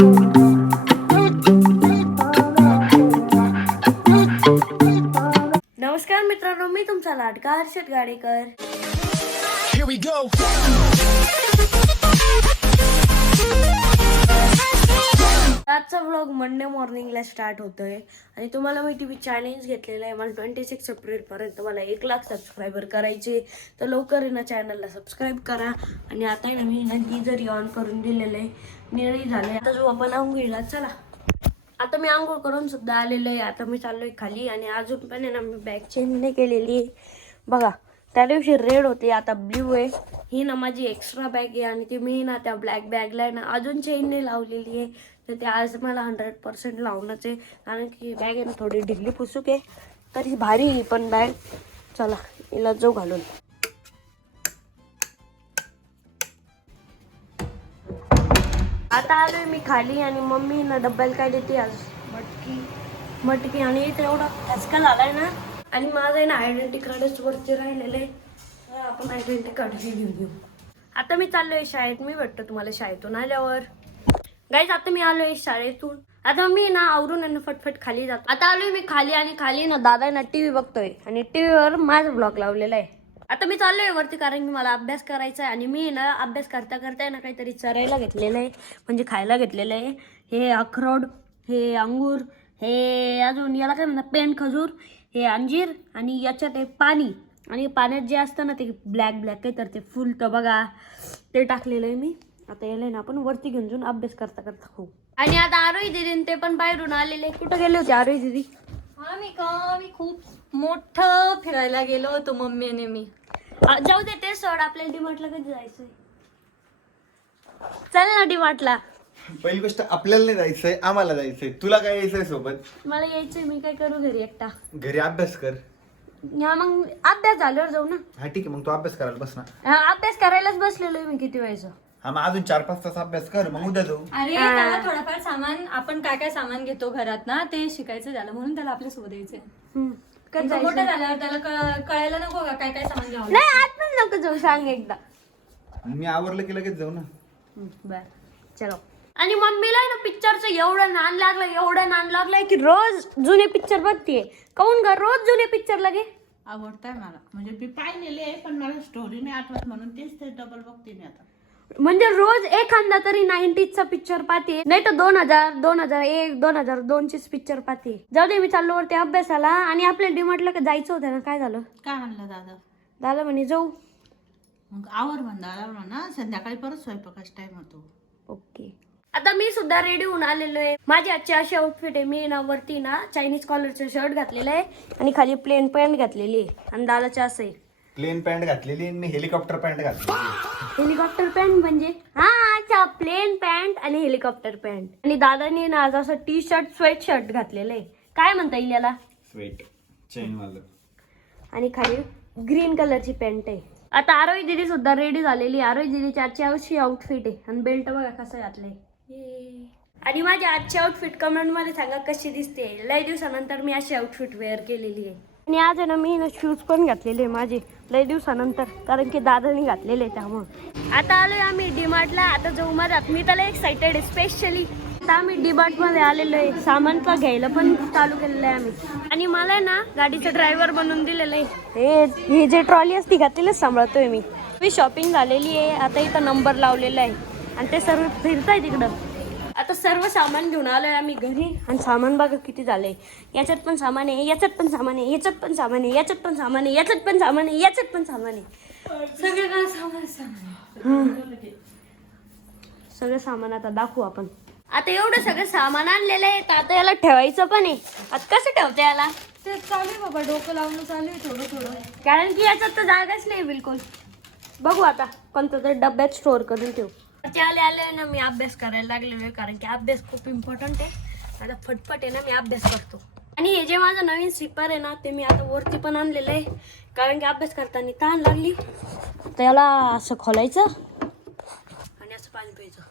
नमस्कार मित्रांनो, मी तुमचा लाडका Harshad Gadekar. Here we go. आजचा व्लॉग मंडे मॉर्निंगला स्टार्ट होतोय आणि तुम्हाला माहिती मी चॅलेंज घेतलेलं आहे. मला 26 एप्रिलपर्यंत मला 1 लाख सबस्क्रायबर करायचे. तर लवकर आहे ना चॅनलला सबस्क्राईब करा. आणि आता आहे ना मी गीजर ऑन करून दिलेलं आहे, निळी झाले. आता जो आपण आंघोळीला चला. आता मी आंघोळ करून सुद्धा आलेलो आहे. आता मी चाललोय खाली आणि अजून पण आहे ना मी बॅग चेंज नाही केलेली बघा. त्या दिवशी रेड होते, आता ब्ल्यू आहे. ही ना माझी एक्स्ट्रा बॅग आहे आणि ती मी ना त्या ब्लॅक बॅगला आहे ना अजून चेन नाही लावलेली आहे. तर ते आज मला 100% लावणंच आहे, कारण की बॅग आहे ना थोडी ढिगली पुसूक आहे. तरी भारी ही पण बॅग. चला हिला जाऊ घालून. आता आलोय मी खाली आणि मम्मी ना डब्याला काय देते आज मटकी आणि इथे एवढा ठसका झालाय ना. आणि माझं आहे ना आयडेंटिटी कार्डच वरती राहिलेलं आहे. तर आपण आयडेंटिटी कार्ड घेऊन घेऊ. आता मी चाललोय शाळेत. मी भेटतो तुम्हाला शाळेतून आल्यावर. गाईज आता मी आलोय शाळेतून. आता मी ना आवरून आहे ना फटफट खाली जातो. आता आलोय मी खाली आणि खाली ना दादा ना टीव्ही बघतोय आणि टीव्हीवर माझा ब्लॉग लावलेला आहे. आता मी चाललोय वरती कारण की मला अभ्यास करायचा आहे. आणि मी ना अभ्यास करता करता ना काहीतरी चरायला घेतलेलं आहे, म्हणजे खायला घेतलेलं आहे. हे अक्रोड, हे अंगूर, हे अजून याला काय म्हणतात पेंट खजूर, हे अंजीर आणि याच्यात आहे पाणी. आणि पाण्यात जे असतं ना ते ब्लॅक काही तर ते फुलतं बघा, ते टाकलेलं आहे मी. आता याला ना आपण वरती घेऊन जाऊन अभ्यास करता करता खाऊ. आणि आता आरोही दिदी ते पण बाहेरून आलेले. कुठं गेले होते आरोही दिदी? मी खूप मोठं फिरायला गेलो होतो मम्मी आणि मी. जाऊ दे ते सोड. आपल्याला डीमार्टला कधी जायचंय? चल ना डीमार्टला. पहिली गोष्ट आपल्याला नाही जायचंय, आम्हाला जायचंय. तुला काय यायचंय सोबत? मला यायचंय. मी काय करू घरी एकटा? घरी अभ्यास कर. या मग अभ्यास झाल्यावर जाऊ ना. हा ठीक आहे, मग तू अभ्यास करायला बस ना. अभ्यास करायलाच बसलेलो मी किती वेळेचं. हा मग अजून 4-5 तास अभ्यास कर, मग उद्या जाऊ. अरे त्याला थोडंफार सामान, आपण काय काय सामान घेतो घरात ना, ते शिकायचं झालं म्हणून त्याला आपल्या सोबत यायचंय. कधी मोठं जायचं? झाल्यावर त्याला कळायला नको का काय काय सामान घ्यावं. नाही आज पण नको जाऊ, सांग एकदा. मी आवरलं की लगेच जाऊ ना. बर चलो. आणि मम्मीला ना पिक्चरचं एवढं नाद लागलाय की रोज जुने पिक्चर बघतीये. काऊन ग रोज जुने पिक्चर लगे? आवडताय मला, म्हणजे मी पाहिलेले आहे पण मला स्टोरी नाही आठवत म्हणून तेच ते डबल बघते मी आता. म्हणजे रोज एखादा तरी 90sचा पिक्चर पाहते, नाही तर 2000, 2001, 2002 चेच पिक्चर पाहते. जाऊ दे, मी चाललो वरती अभ्यासाला. आणि आपल्या डीमार्टला जायचं होतं ना, काय झालं? काय म्हणलं दादा? दादा म्हणे जाऊ. मग आवर दादा म्हणा, संध्याकाळी परत स्वयंपाकाचा टाइम होतो. ओके. आता मी सुद्धा रेडी होऊन आलेलो आहे. माझी आजची अशी आउटफिट आहे. मी ना वरती ना चायनीज कॉलरचं शर्ट घातलेलं आहे आणि खाली प्लेन पॅन्ट घातलेली आहे. आणि दादाची असं आहे प्लेन पॅन्ट घातलेली आणि हेलिकॉप्टर पॅन्ट घातलेली. हेलिकॉप्टर पॅन्ट म्हणजे अच्छा प्लेन पॅन्ट आणि हेलिकॉप्टर पॅन्ट. आणि दादाने ना आज असं टी शर्ट स्वेट शर्ट घातलेलं आहे. काय म्हणता येईल याला? स्वेट चेन वाला. आणि खाली ग्रीन कलरची पॅन्ट आहे. आता आरोही दिदी सुद्धा रेडी झालेली. आरोही दिदीची आजची अशी आउटफिट आहे. आणि बेल्ट बघा कसं घातलंय. आणि माझी आजची आउटफिट कमेंट मध्ये सांगा कशी दिसते. लय दिवसानंतर मी अशी आउटफिट वेअर केलेली आहे. आणि आज आहे ना मी ना शूज पण घातलेले माझे लय दिवसानंतर, कारण की दादानी घातलेले त्यामुळे. आता आलोय आम्ही डीमार्टला. आता जाऊ माझ्यात. मी त्याला एक्साइटेड आहे स्पेशली. आता आम्ही डीमार्ट मध्ये आलेलो आहे. सामान पण घ्यायला पण चालू केलेलं आहे आम्ही. आणि मला ना गाडीचं ड्रायव्हर बनवून दिलेलं आहे. हे जे ट्रॉली असती घातलेलंच सांभाळतोय मी. शॉपिंग झालेली आहे. आता इथं नंबर लावलेला आहे आणि ते सर्व फिरताय तिकडं. आता सर्व सामान घेऊन आलोय आम्ही घरी. आणि सामान बघा किती झालंय. याच्यात पण सामान आहे, याच्यात पण सामान आहे, याच्यात पण सामान आहे, याच्यात पण सामान आहे, याच्यात पण सामान आहे, याच्यात पण सामान आहे. सगळं सगळं सामान आता दाखवू आपण. आता एवढं सगळं सामान आणलेलं आहे. तर आता याला ठेवायचं पण आहे. आता कसं ठेवते याला? ते चालू आहे बाबा, डोकं लावणं चालू आहे थोडं थोडं. कारण की याच्यात तर जागाच नाही बिलकुल. बघू आता कोणत्या तरी डब्यात स्टोअर करून ठेवू. आले ना मी अभ्यास करायला लागलेलो आहे, कारण की अभ्यास खूप इम्पॉर्टंट आहे. आता फटफट आहे ना मी अभ्यास करतो. आणि हे जे माझं नवीन स्लीपर आहे ना ते मी आता वरती पण आणलेलं आहे, कारण की अभ्यास करताना तहान लागली. तर याला असं खोलायचं आणि असं पाणी प्यायचं.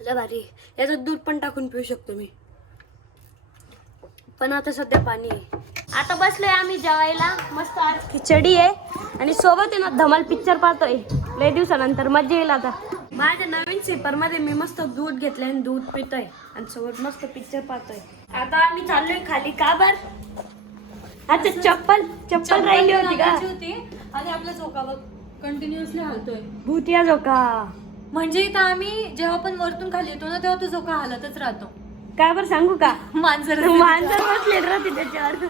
लय भारी. याच्यात दूध पण टाकून पिऊ शकतो मी, पण आता सध्या पाणी आहे. आता बसलोय आम्ही जेवायला. मस्त आज खिचडी आहे आणि सोबत आहे ना धमाल पिक्चर पाहतोय. लय दिवसानंतर मजा येईल आता. माझ्या नवीन सिपर मध्ये मी मस्त दूध घेतलंय आणि दूध पितोय आणि सोबत मस्त पिक्चर पाहतोय. आता आम्ही चाललोय खाली. का बर? अच्छा चप्पल राहिली होती का? होती आणि आपला झोका बघ कंटिन्युअसली हलतोय. भूतिया झोका. म्हणजे इथं आम्ही जेव्हा पण वरतून खाली येतो ना तेव्हा तो झोका हलतच राहतो. काय बरं सांगू का? मांजर मांजर बसले राहते त्याच्यावर.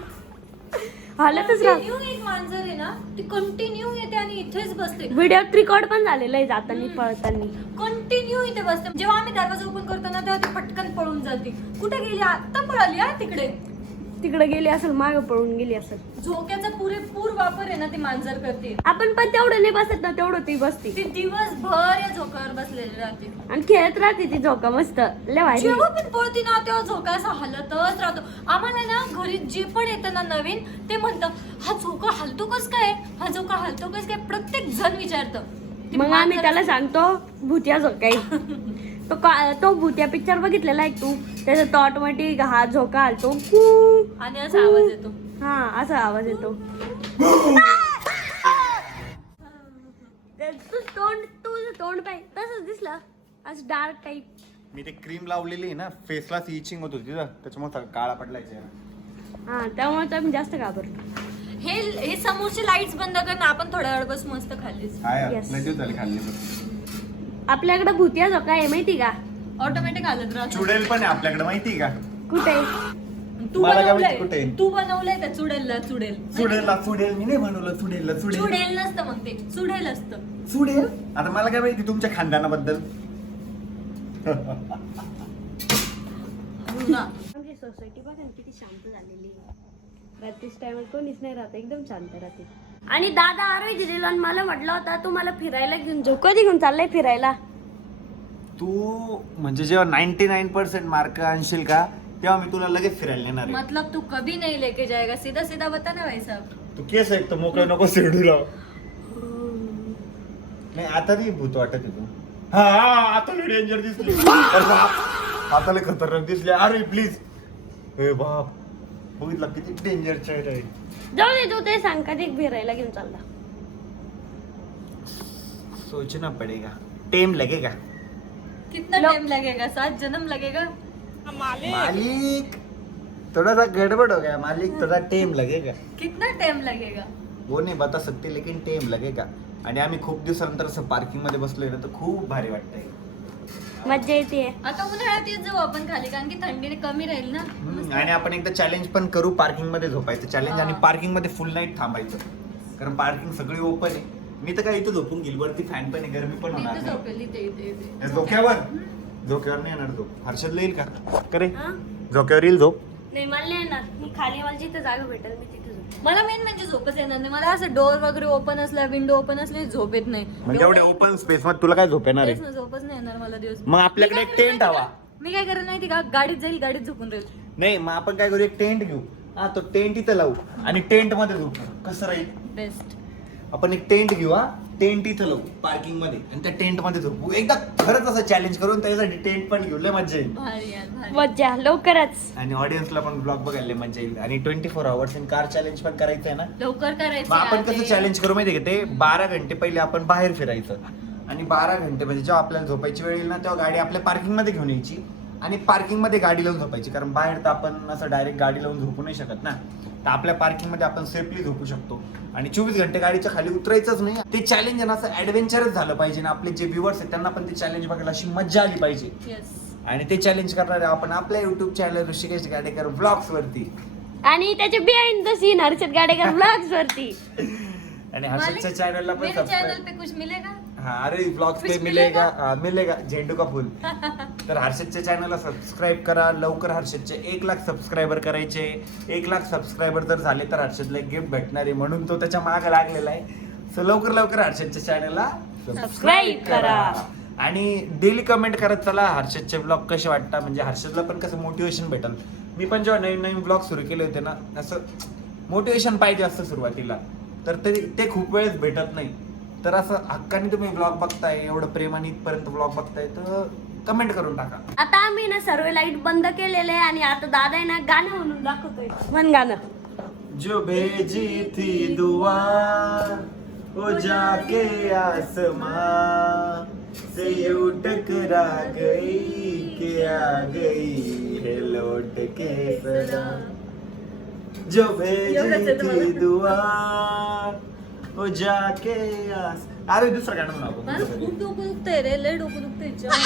हालतच राहत. कंटिन्यू एक मांजर आहे ना ती कंटिन्यू येते आणि इथेच बसते. व्हिडिओ रेकॉर्ड पण झालेलं आहे जाताना पळताना. कंटिन्यू इथे बसते. जेव्हा आम्ही दरवाजा ओपन करतो ना तेव्हा ती पटकन पळून जाते. कुठे गेली? आता पळाली हा तिकडे. तिकडे गेली असेल, मागे पळून गेली असेल. झोक्याचा पुरेपूर वापर आहे ना ती मांजर करते. आपण पण तेवढं नाही बसत ना, तेवढं ती बसते. ती दिवसभर या झोक्यावर बसलेली राहते आणि खेळत राहते ती झोका मस्त. लय भारी. जेव्हा पण पळती ना तेव्हा झोका असा हलतच राहतो. आम्हाला ना घरी जे पण येतं ना नवीन ते म्हणतं हा झोका हलतो कस काय, हा झोका हलतो कस काय, प्रत्येक जण विचारतं. ती मग आम्ही मांजर- त्याला सांगतो भूतिया झोका आहे. तो भूतिया पिक्चर बघितलेला आहे तू? त्याचा तो ऑटोमॅटिक हा झोका हलतो आणि असा आवाज येतो. हा असा आवाज येतो. तुझं तोंड पाय तसंच दिसलं असं डार्क टाईप. मी ते क्रीम लावलेली आहे ना, फेसला इचिंग होत होती ना, त्याच्यामुळे सगळं काळा पडलाय चेहरा. हा त्यामुळे तर आम्ही जास्त घाबरतो. हे समोरचे लाईट्स बंद कर ना, आपण थोड्या वेळ बस मस्त खाल्लीच. काय Yes. लय दिवस झाले खाल्ली पण. आपल्याकडे भूतिया झोका आहे माहिती का? ऑटोमॅटिक हालत राहतो. चुडेल पण आहे आपल्याकडे माहिती का? कुठे? तू मला काय माहिती बनवलंय कुठे? तू बनवलंय त्या चुडेलला चुडेल. चुडेल मी नाही बनवलं. चुडेल चुडेल नसतं मग ते चुडेल असतं. चुडेल. आता मला काय माहिती तुमच्या खानदानाबद्दल. हो ना. आमची सोसायटी बघा ना किती शांत झालेली आहे. रात्रीच टायमात कोणीच नाही राहत, एकदम शांत राहते. आणि दादा आरोही दिलेला आणि मला म्हटलं होता तू मला फिरायला घेऊन जाऊ. कधी घेऊन चाललाय फिरायला? तू म्हणजे जेव्हा 99% मार्क आणशील का तेव्हा मी तुला लगेच फिरायला नेणार आहे. मतलब तू कभी नहीं लेके जाएगा, सीधा सीधा बता ना भाई साहब. तू केस ऐकतो मोकळं नको सिरडू लाव. नाही आता नाही भूत वाटत आहे तू. हा आता लय डेंजर दिसली. अरे बाप, आता लय खतरनाक दिसले. अरे प्लीज. ए बाप, बघितलं किती डेंजर चेहरा आहे. जाऊ दे तू ते सांग कधी फिरायला घेऊन चालला. सोचना पडेगा. टेम लगेगा. कितना टाइम लगेगा? 7 जन्म लगेगा. मालिक थोड़ा सा गड़बड़ हो गया मालिक, थोड़ा टेम लगेगा. कितना टाइम लगेगा? वो नहीं बता सकते लेकिन टेम लगेगा. आणि आम्ही खूप दिवसानंतर असं पार्किंग मध्ये बसलोय ना तर खूप भारी वाटतंय. मज्जा येते. आता उन्हाळ्यात येत जाऊ आपण खाली, कारण की थंडीने कमी राहील ना. आणि आपण एकदा चॅलेंज पण करू, पार्किंग मध्ये झोपायचं चॅलेंज आणि पार्किंग मध्ये फुल नाईट थांबायचं, कारण पार्किंग सगळी ओपन आहे. मी तर काय इथं झोपून घेईल, वरती फॅन पण आहे, गरमी पण मी होणार इथे नाही. झोपेल इथे. या झोक्यावर नाही येणार झोप. हर्षदला येईल का करे? हा? झोक्यावर येईल झोप. नाही मला नाही येणार. मी खाली मला जिथे जागा भेटेल मी तिथे झोप. मला मेन म्हणजे झोपच येणार नाही. मला असं डोअर वगैरे ओपन असला, विंडो ओपन असली झोप येत नाही. म्हणजे एवढ्या ओपन स्पेस मध्ये तुला काय झोप येणार तेच आहे? ना, झोपच नाही येणार मला दिवस. मग आपल्याकडे एक टेंट हवा. मी काय करेल माहिती का, गाडीत जाईल, गाडीत झोपून राहील. नाही मग आपण काय करू, एक टेंट घेऊ. हा तो टेंट इथं लावू आणि टेंट मध्ये झोपू. कसं राहील? बेस्ट. आपण एक टेंट घेऊ. हा टेंट इथं लावू पार्किंग मध्ये आणि त्या टेंट मध्ये झोपू. एकदा खरंच असं चॅलेंज करून त्यासाठी टेंट पण घेऊ. लय मजा येईल. भारी यार, भारी. मज्जा लवकरच. आणि ऑडियन्सला पण ब्लॉग बघायला लय मजा येईल. आणि 24 hours इन कार चॅलेंज पण करायचं आहे ना. लवकर मग करायचं आपण यार कसं ते. चॅलेंज करू माहितीये का, ते 12 घंटे पहिले आपण बाहेर फिरायचं आणि 12 घंटे म्हणजे जेव्हा आपल्याला झोपायची वेळ येईल ना तेव्हा गाडी आपल्या पार्किंग मध्ये घेऊन यायची आणि पार्किंग मध्ये गाडी लावून झोपायची, कारण बाहेर तर आपण असं डायरेक्ट गाडी लावून झोपू नाही शकत ना. तर आपल्या पार्किंग मध्ये आपण सेफली झोपू शकतो आणि 24 घंटे गाडीच्या खाली उतरायचंच नाही. ते चॅलेंज ना असं ऍडव्हेंचरच झालं पाहिजे ना. आपले जे व्ह्युअर्स आहेत त्यांना पण ते चॅलेंज बघायला अशी मजा आली पाहिजे. Yes. आणि ते चॅलेंज करणारे आपण आपल्या YouTube channel Rishikesh Gadekar vlogs वरती आणि त्याचे behind the scene Harshad Gadekar blogs वरती. आणि हर्षदच्या चॅनलला पण मेरे चैनल सबस्क्राईब. पे कुछ मिलेगा? हाँ अरे ब्लॉग्स पे कुछ मिलेगा झेंडू का फूल. तर हर्षदच्या चॅनलला सबस्क्राईब करा लवकर. हर्षदचे 1 लाख सबस्क्रायबर करायचे. 1 लाख सबस्क्रायबर जर झाले तर हर्षदला एक गिफ्ट भेटणार आहे, म्हणून तो त्याच्या मागे लागलेला आहे. सो लवकर हर्षदच्या चॅनलला सबस्क्राईब करा. आणि डेली कमेंट करत चला हर्षदचे ब्लॉग कसे वाटतात, म्हणजे हर्षदला पण कसं मोटिवेशन भेटल. मी पण जेव्हा नवीन ब्लॉग सुरू केले होते ना, असं मोटिवेशन पाहिजे असतं सुरुवातीला, तर ते खूप वेळेस भेटत नाही. तर असं हक्काने तुम्ही ब्लॉग बघताय, एवढं प्रेमाने इथपर्यंत ब्लॉग बघताय, तर कमेंट करून टाका. आता आम्ही ना सर्व लाईट बंद केलेले आहे आणि आता दादा आहे ना गाणं म्हणून दाखवतोय. म्हण गाणं. जो भेजी थी दुआ ओ जाके आसमां से यूं टकरा गई कि आ गई है लौट के सदा जो भेजी थी दुआ ओ जाके आस. अरे दुसरं गाणं म्हणू आपण. मला खूप डोकं दुखतंय रे, लय डोकं दुखतंय हिच्यावर.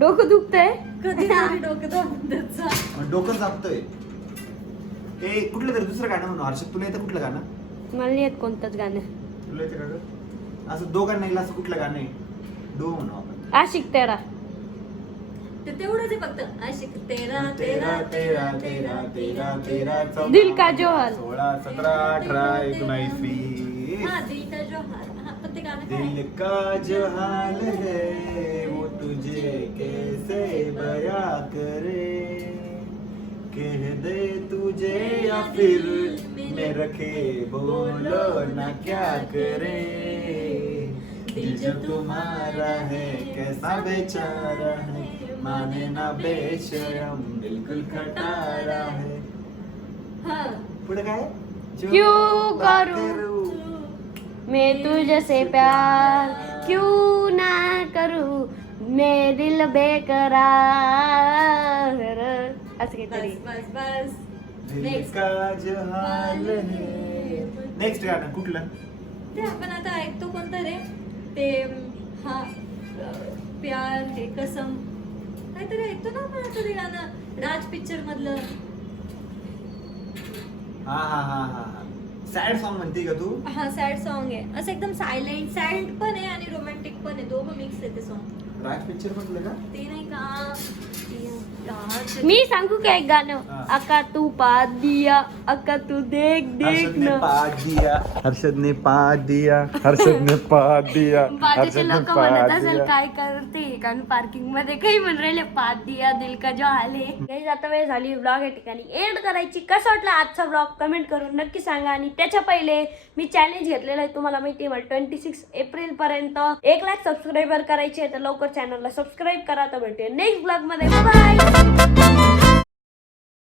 डोकं दुखतंय. कधी तरी डोकं दुखतं. डोकं जापतोय. ए कुठलं तरी दुसरं गाणं म्हणू. हर्षद तुला येतं कुठलं गाणं? मला नाही येत कोणतंच गाणं. तुला येतं का गं? असं दोघांना येईल असं कुठलं गाणं आहे? डो म्हणू आपण. आशिक तेरा. ते तेवढंच आहे फक्त. आशिक तेरा तेरा तेरा तेरा तेरा तेरा दिल का जो हाल. 16 17 18 19 20. हा दिल का जो हाल. हा पण ते गाणं काय दिल का जो हाल है वो तुझे कैसे बया करे कह दे तुझे या फिर मैं रखे बोलो ना क्या करे दिल जो तुम्हारा है कैसा बेचारा है माने ना बेशरम बिल्कुल खटारा है. हा. पुढे काय क्यों करूं मैं तुझसे प्यार क्यों ना करूं मैं दिल बेकरार. असं काहीतरी. बस बस. दिल Next. का जो हाल है. नेक्स्ट गाणं कुठलं? ते आपण आता ऐकतो कोणतं रे ते हा प्यार हे कसम काहीतरी ऐकतो ना आपण आता ते गाणं राज पिक्चर मधलं. हा हा हा हा हा सॅड सॉन्ग म्हणते का तू? हा सॅड सॉन्ग आहे असं एकदम सायलेंट सॅड पण आहे आणि रोमॅन्टिक पण आहे दोघं मिक्स आहे ते सॉन्ग. राज पिक्चर म्हटलं का? ते नाही का मी सांगू का एक गाणं. हा. अक्का तू पा दिया अक्का तू देख देख ना. हर्षद ने पा दिया हर्षद ने पा दिया बाजूचे लोक म्हणत असेल काय करते कारण पार्किंग मध्ये काही म्हण राहिले पात दिया दिल का जो आले. काही जाता वेळ झाली ब्लॉग या ठिकाणी एंड करायची. कसा वाटला आजचा ब्लॉग कमेंट करून नक्की सांगा. आणि त्याच्या पहिले मी चॅलेंज घेतलेलं आहे तुम्हाला माहिती आहे मला 26 एप्रिल पर्यंत 1 लाख सबस्क्रायबर करायचे तर लवकर चॅनलला सबस्क्राईब करा. तर भेटूया नेक्स्ट ब्लॉग मध्ये. बाय.